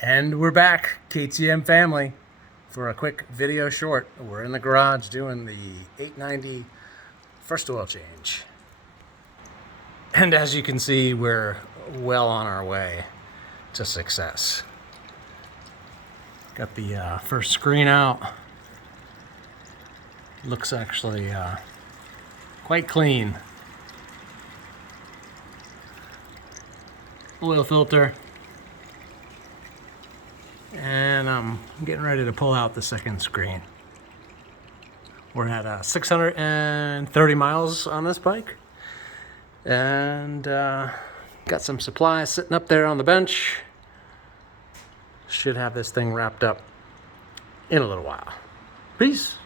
And we're back, KTM family, for a quick video short. We're in the garage doing the 890 first oil change. And as you can see, we're well on our way to success. Got the first screen out. Looks actually quite clean. Oil filter. And I'm getting ready to pull out the second screen. We're at 630 miles on this bike. And got some supplies sitting up there on the bench. Should have this thing wrapped up in a little while. Peace.